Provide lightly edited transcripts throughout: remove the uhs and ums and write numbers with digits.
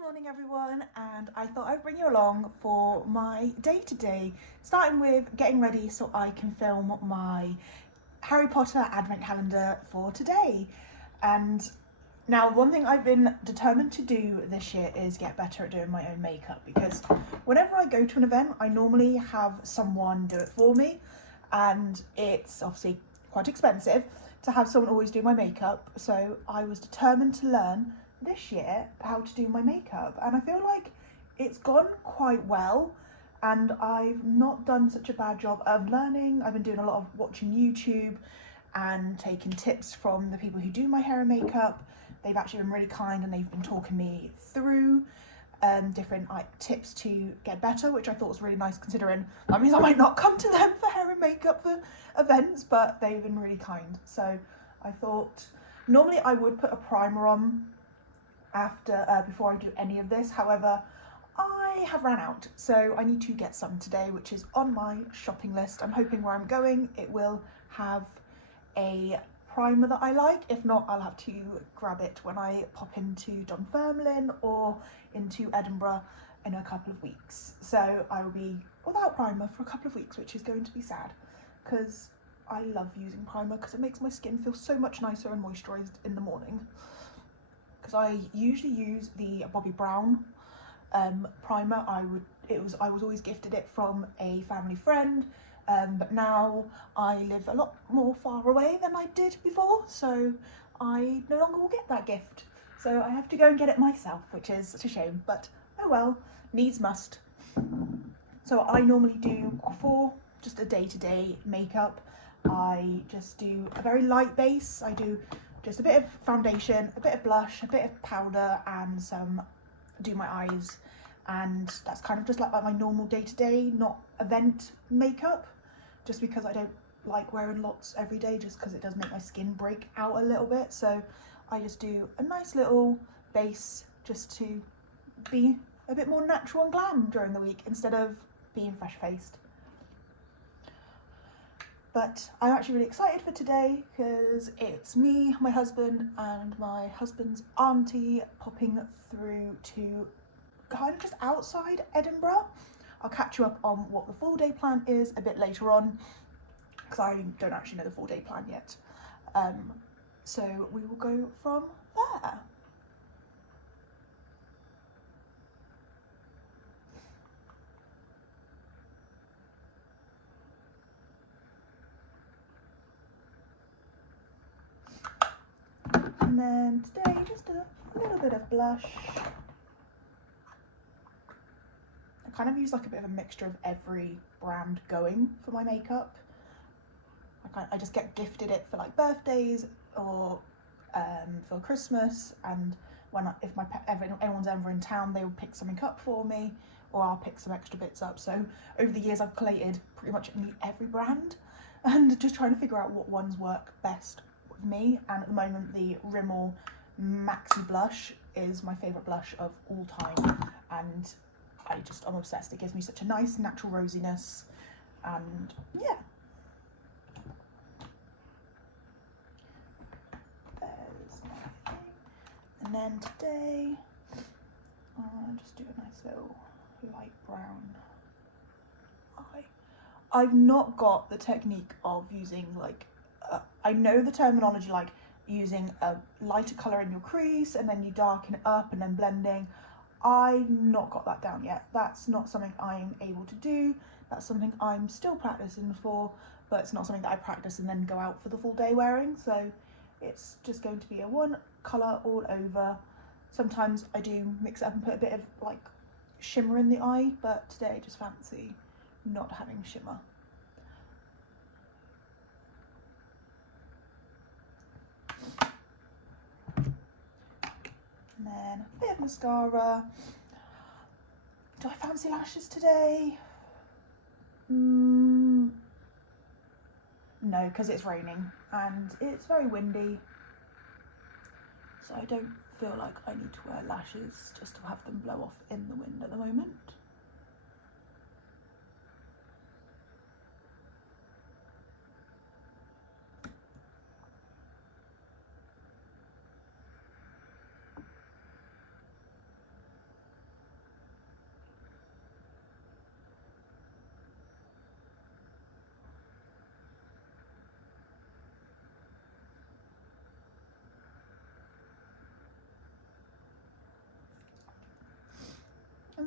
morning everyone, and I thought I'd bring you along for my day-to-day, starting with getting ready so I can film my Harry Potter advent calendar for today. And now one thing I've been determined to do this year is get better at doing my own makeup, because whenever I go to an event I normally have someone do it for me, and it's obviously quite expensive to have someone always do my makeup. So I was determined to learn this year how to do my makeup, and I feel like it's gone quite well, and I've not done such a bad job of learning. I've been doing a lot of watching YouTube and taking tips from the people who do my hair and makeup. They've actually been really kind, and they've been talking me through different tips to get better, which I thought was really nice, considering that means I might not come to them for hair and makeup for events, but they've been really kind. So I thought normally I would put a primer on after before I do any of this. However, I have ran out, so I need to get some today, which is on my shopping list. I'm hoping where I'm going it will have a primer that I like. If not, I'll have to grab it when I pop into Dunfermline or into Edinburgh in a couple of weeks. So I will be without primer for a couple of weeks, which is going to be sad, because I love using primer because it makes my skin feel so much nicer and moisturised in the morning. Because I usually use the Bobbi Brown primer. I was always gifted it from a family friend, but now I live a lot more far away than I did before, so I no longer will get that gift. So I have to go and get it myself, which is such a shame, but oh well, needs must. So I normally do, for just a day-to-day makeup, I just do a very light base. I do just a bit of foundation, a bit of blush, a bit of powder, and do my eyes. And that's kind of just like my normal day-to-day, not event makeup, just because I don't like wearing lots every day, just because it does make my skin break out a little bit. So I just do a nice little base just to be a bit more natural and glam during the week instead of being fresh-faced. But I'm actually really excited for today because it's me, my husband, and my husband's auntie popping through to kind of just outside Edinburgh. I'll catch you up on what the full day plan is a bit later on, because I don't actually know the full day plan yet. So we will go from there. And then today, just a little bit of blush. I kind of use like a bit of a mixture of every brand going for my makeup. I just get gifted it for like birthdays or for Christmas, and if anyone's ever in town, they will pick something up for me, or I'll pick some extra bits up. So over the years I've collated pretty much every brand and just trying to figure out what ones work best with me. And at the moment the Rimmel Maxi blush is my favourite blush of all time, and I'm obsessed. It gives me such a nice natural rosiness, and yeah. There's my thing. And then today, I'll just do a nice little light brown eye. I've not got the technique of using I know the terminology, like using a lighter colour in your crease and then you darken it up and then blending. I've not got that down yet. That's not something I'm able to do. That's something I'm still practicing for, but it's not something that I practice and then go out for the full day wearing. So it's just going to be a one colour all over. Sometimes I do mix it up and put a bit of like shimmer in the eye, but today I just fancy not having shimmer. And then a bit of mascara. Do I fancy lashes today? No, because it's raining and it's very windy. So I don't feel like I need to wear lashes just to have them blow off in the wind at the moment.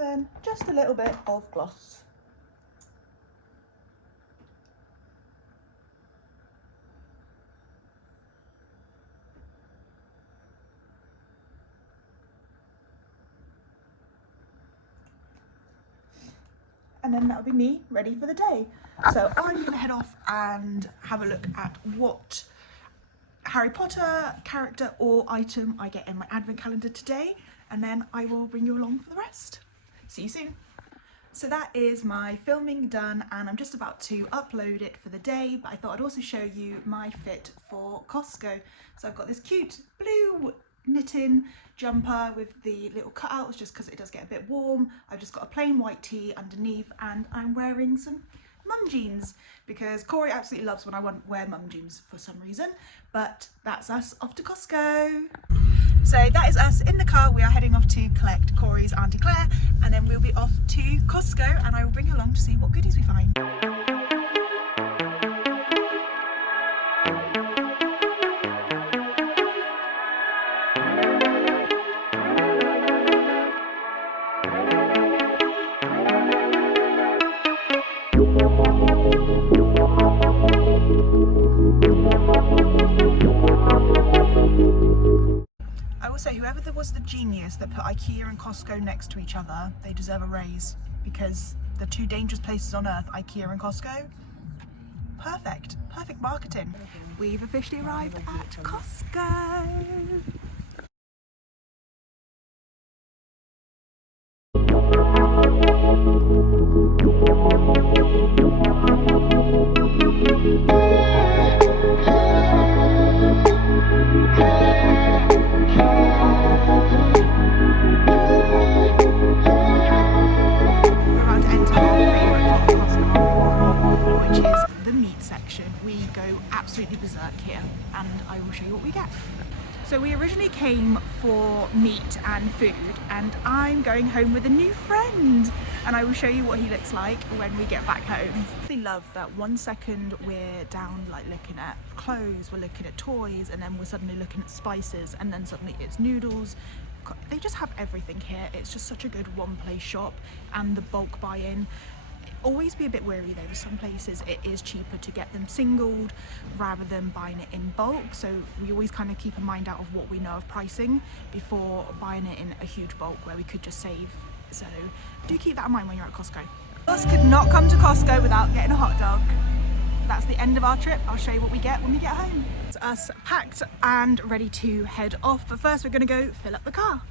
then just a little bit of gloss. And then that'll be me ready for the day. So I'm gonna head off and have a look at what Harry Potter character or item I get in my advent calendar today, and then I will bring you along for the rest. See you soon. So that is my filming done, and I'm just about to upload it for the day, but I thought I'd also show you my fit for Costco. So I've got this cute blue knitting jumper with the little cutouts just because it does get a bit warm. I've just got a plain white tee underneath, and I'm wearing some mum jeans because Corey absolutely loves when I wear mum jeans for some reason. But that's us off to Costco. So that is us in the car. We are heading off to collect Corey's Auntie Claire, and then we'll be off to Costco, and I will bring you along to see what goodies we find. So whoever was the genius that put IKEA and Costco next to each other, they deserve a raise, because the two dangerous places on earth, IKEA and Costco, perfect marketing. We've officially arrived at Costco. Absolutely berserk here, and I will show you what we get. So we originally came for meat and food, and I'm going home with a new friend, and I will show you what he looks like when we get back home. I love that 1 second we're down like looking at clothes, we're looking at toys, and then we're suddenly looking at spices, and then suddenly it's noodles. They just have everything here. It's just such a good one place shop, and the bulk buy-in. Always be a bit wary though, some places it is cheaper to get them singled rather than buying it in bulk, so we always kind of keep a mind out of what we know of pricing before buying it in a huge bulk where we could just save. So do keep that in mind when you're at Costco. Us could not come to Costco without getting a hot dog. That's the end of our trip. I'll show you what we get when we get home. It's us packed and ready to head off, but first we're going to go fill up the car.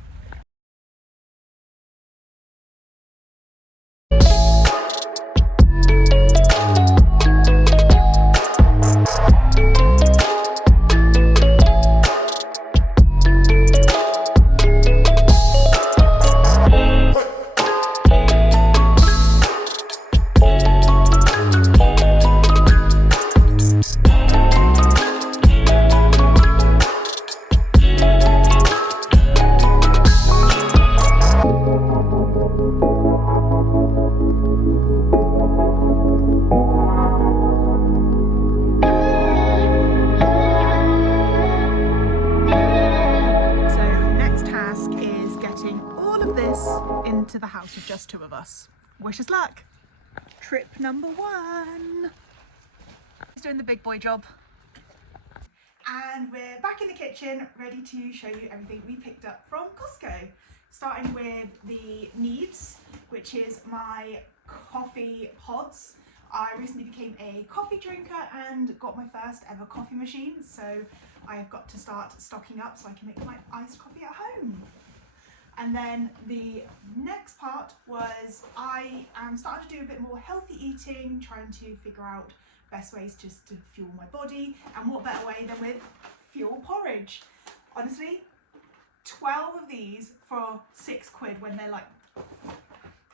Into the house with just two of us. Wish us luck. Trip number 1. He's doing the big boy job. And we're back in the kitchen, ready to show you everything we picked up from Costco. Starting with the needs, which is my coffee pods. I recently became a coffee drinker and got my first ever coffee machine, so I've got to start stocking up so I can make my iced coffee at home. And then the next part was I am starting to do a bit more healthy eating, trying to figure out best ways just to fuel my body, and what better way than with fuel porridge. Honestly, 12 of these for £6 when they're like,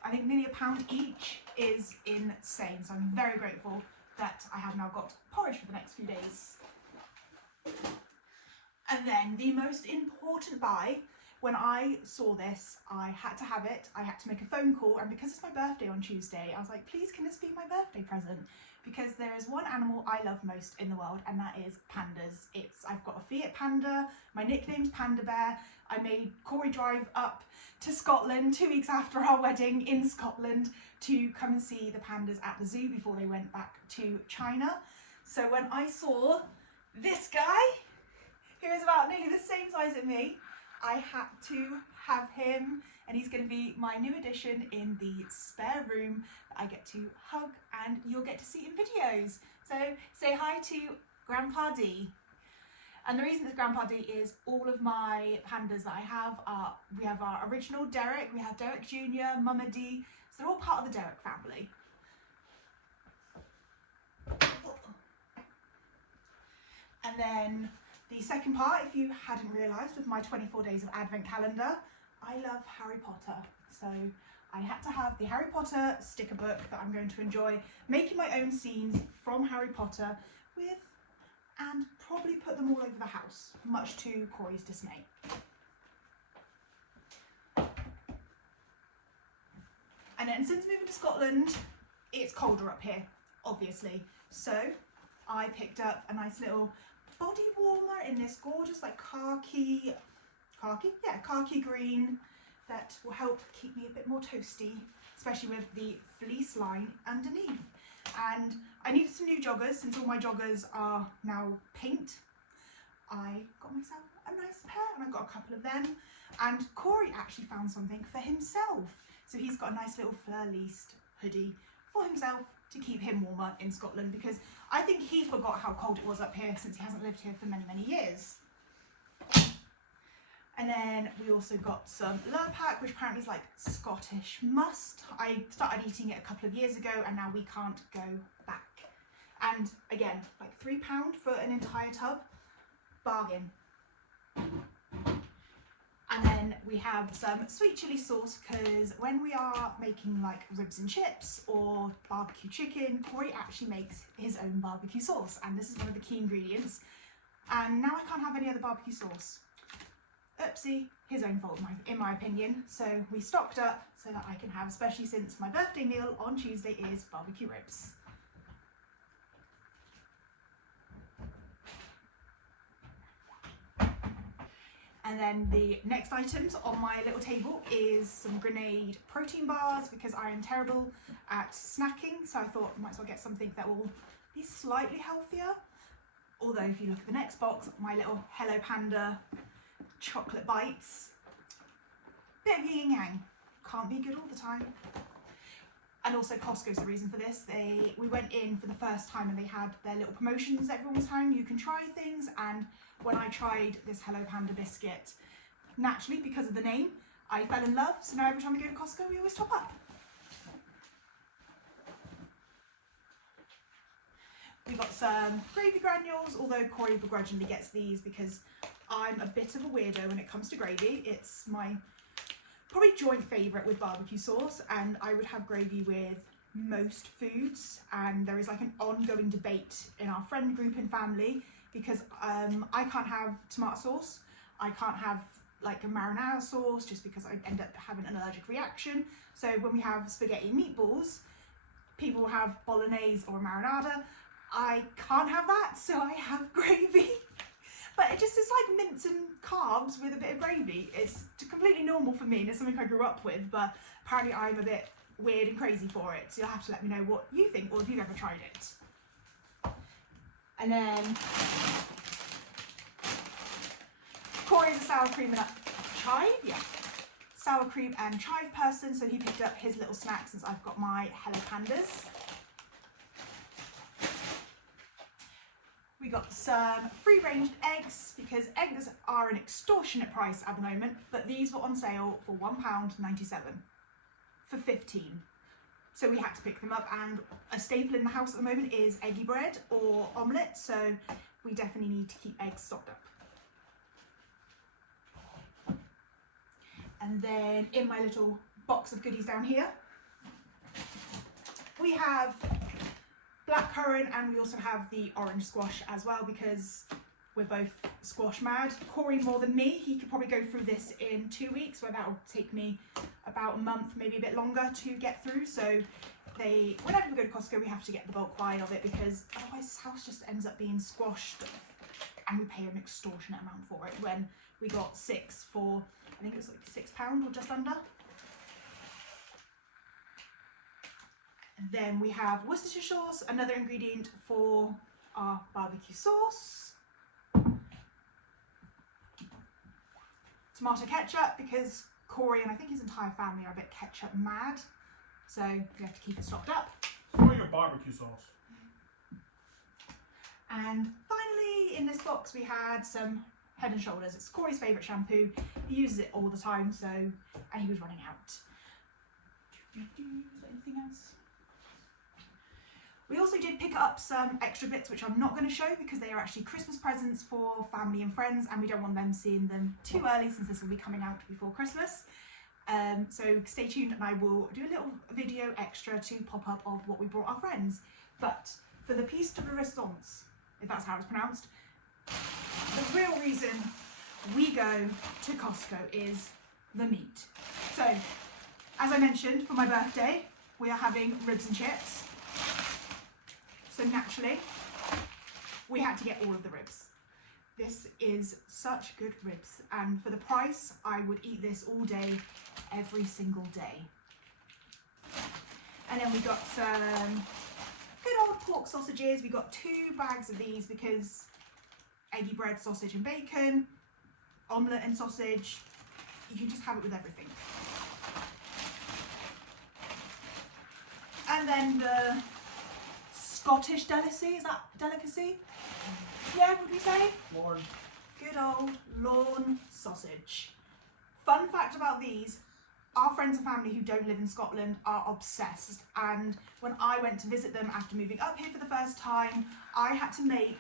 I think nearly £1 each is insane. So I'm very grateful that I have now got porridge for the next few days. And then the most important buy when I saw this, I had to have it. I had to make a phone call, and because it's my birthday on Tuesday, I was like, please can this be my birthday present? Because there is one animal I love most in the world, and that is pandas. I've got a Fiat panda, my nickname's Panda Bear. I made Corey drive up to Scotland 2 weeks after our wedding in Scotland to come and see the pandas at the zoo before they went back to China. So when I saw this guy, who is about nearly the same size as me, I had to have him, and he's going to be my new addition in the spare room that I get to hug and you'll get to see in videos. So say hi to Grandpa D. And the reason it's Grandpa D is all of my pandas that I have are, we have our original Derek, we have Derek Jr., Mama D, so they're all part of the Derek family. And then the second part, if you hadn't realised, with my 24 days of Advent calendar, I love Harry Potter. So I had to have the Harry Potter sticker book that I'm going to enjoy making my own scenes from Harry Potter with, and probably put them all over the house, much to Corey's dismay. And then since moving to Scotland, it's colder up here, obviously. So I picked up a nice little body warmer in this gorgeous like khaki green that will help keep me a bit more toasty, especially with the fleece line underneath. And I needed some new joggers since all my joggers are now paint. I got myself a nice pair, and I got a couple of them. And Corey actually found something for himself. So he's got a nice little fleur-laced hoodie for himself to keep him warmer in Scotland, because I think he forgot how cold it was up here since he hasn't lived here for many, many years. And then we also got some Lurpak, which apparently is like Scottish must. I started eating it a couple of years ago, and now we can't go back. And again, like £3 for an entire tub, bargain. And then we have some sweet chilli sauce, because when we are making like ribs and chips or barbecue chicken, Corey actually makes his own barbecue sauce, and this is one of the key ingredients. And now I can't have any other barbecue sauce. Oopsie, his own fault in my opinion. So we stocked up so that I can have, especially since my birthday meal on Tuesday is barbecue ribs. And then the next items on my little table is some Grenade protein bars, because I am terrible at snacking, so I thought I might as well get something that will be slightly healthier. Although if you look at the next box, my little Hello Panda chocolate bites. Bit of yin yang, can't be good all the time. And also Costco's the reason for this. We went in for the first time and they had their little promotions that everyone was having. You can try things, and when I tried this Hello Panda biscuit, naturally because of the name, I fell in love. So now every time we go to Costco, we always top up. We got some gravy granules, although Corey begrudgingly gets these because I'm a bit of a weirdo when it comes to gravy. It's my probably joint favourite with barbecue sauce, and I would have gravy with most foods. And there is like an ongoing debate in our friend group and family, because I can't have tomato sauce, I can't have like a marinara sauce, just because I end up having an allergic reaction. So when we have spaghetti and meatballs, people will have bolognese or marinara. I can't have that, so I have gravy. But it just is like mince and carbs with a bit of gravy. It's completely normal for me, and it's something I grew up with, but apparently I'm a bit weird and crazy for it. So you'll have to let me know what you think, or if you've ever tried it. And then Corey's a sour cream and chive, yeah. Sour cream and chive person, so he picked up his little snack since I've got my Hello Pandas. We got some free-range eggs, because eggs are an extortionate price at the moment, but these were on sale for £1.97 for 15. So we had to pick them up, and a staple in the house at the moment is eggy bread or omelette, so we definitely need to keep eggs stocked up. And then in my little box of goodies down here, we have blackcurrant, and we also have the orange squash as well, because we're both squash mad. Corey more than me. He could probably go through this in 2 weeks, where that'll take me about a month, maybe a bit longer to get through. So whenever we go to Costco, we have to get the bulk buy of it, because otherwise this house just ends up being squashed and we pay an extortionate amount for it, when we got 6 for, I think it was like £6 or just under. And then we have Worcestershire sauce, another ingredient for our barbecue sauce. Tomato ketchup, because Corey and I think his entire family are a bit ketchup mad, so we have to keep it stocked up. So your barbecue sauce. And finally, in this box we had some Head and Shoulders. It's Corey's favourite shampoo. He uses it all the time, so, and he was running out. Is there anything else? We also did pick up some extra bits which I'm not going to show, because they are actually Christmas presents for family and friends, and we don't want them seeing them too early, since this will be coming out before Christmas. So stay tuned, and I will do a little video extra to pop up of what we brought our friends. But for the piece de resistance, if that's how it's pronounced, the real reason we go to Costco is the meat. So, as I mentioned, for my birthday, we are having ribs and chips. So naturally, we had to get all of the ribs. This is such good ribs, and for the price, I would eat this all day, every single day. And then we got some good old pork sausages. We got 2 bags of these, because eggy bread, sausage and bacon, omelette and sausage, you can just have it with everything. And then the Scottish delicacy, is that delicacy? Yeah, what would we say? Lord. Good old lawn sausage. Fun fact about these, our friends and family who don't live in Scotland are obsessed, and when I went to visit them after moving up here for the first time, I had to make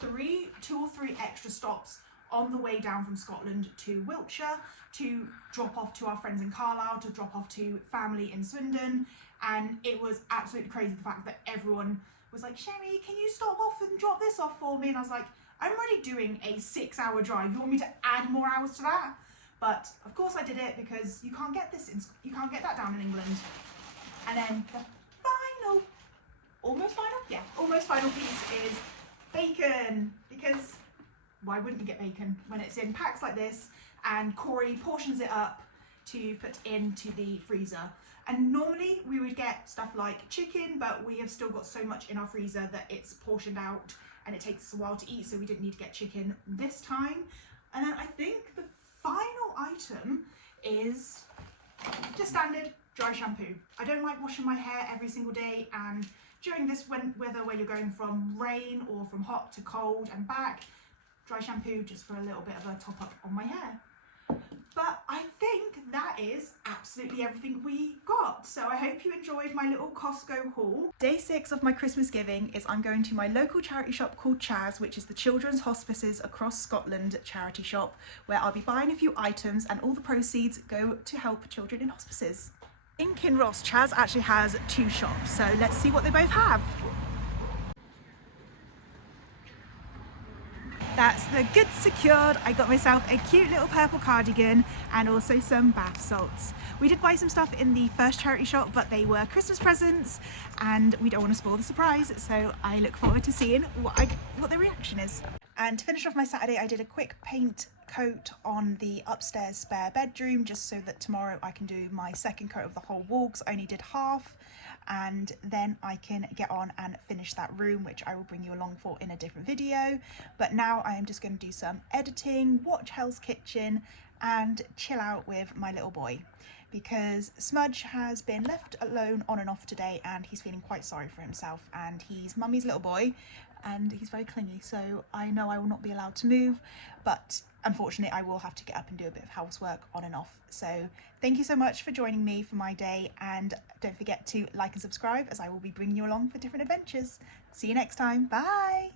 2 or 3 extra stops on the way down from Scotland to Wiltshire, to drop off to our friends in Carlisle, to drop off to family in Swindon, and it was absolutely crazy, the fact that everyone was like, Sherry, can you stop off and drop this off for me? And I was like, I'm already doing a 6-hour drive. You want me to add more hours to that? But of course I did it, because you can't get that down in England. And then the final, almost final piece is bacon, because why wouldn't you get bacon when it's in packs like this? And Corey portions it up to put into the freezer. And normally we would get stuff like chicken, but we have still got so much in our freezer that it's portioned out and it takes us a while to eat, so we didn't need to get chicken this time. And then I think the final item is just standard dry shampoo. I don't like washing my hair every single day, and during this weather where you're going from rain or from hot to cold and back, dry shampoo just for a little bit of a top up on my hair. But I think that is absolutely everything we got. So I hope you enjoyed my little Costco haul. Day 6 of my Christmas giving is I'm going to my local charity shop called Chaz, which is the Children's Hospices Across Scotland charity shop, where I'll be buying a few items, and all the proceeds go to help children in hospices. In Kinross, Chaz actually has 2 shops, so let's see what they both have. That's the goods secured. I got myself a cute little purple cardigan and also some bath salts. We did buy some stuff in the first charity shop, but they were Christmas presents and we don't want to spoil the surprise, so I look forward to seeing what the reaction is. And to finish off my Saturday, I did a quick paint coat on the upstairs spare bedroom, just so that tomorrow I can do my second coat of the whole wall, because I only did half, and then I can get on and finish that room, which I will bring you along for in a different video. But now I am just going to do some editing, watch Hell's Kitchen and chill out with my little boy, because Smudge has been left alone on and off today and he's feeling quite sorry for himself, and he's mummy's little boy and he's very clingy, so I know I will not be allowed to move, but unfortunately I will have to get up and do a bit of housework on and off. So thank you so much for joining me for my day, and don't forget to like and subscribe, as I will be bringing you along for different adventures. See you next time. Bye.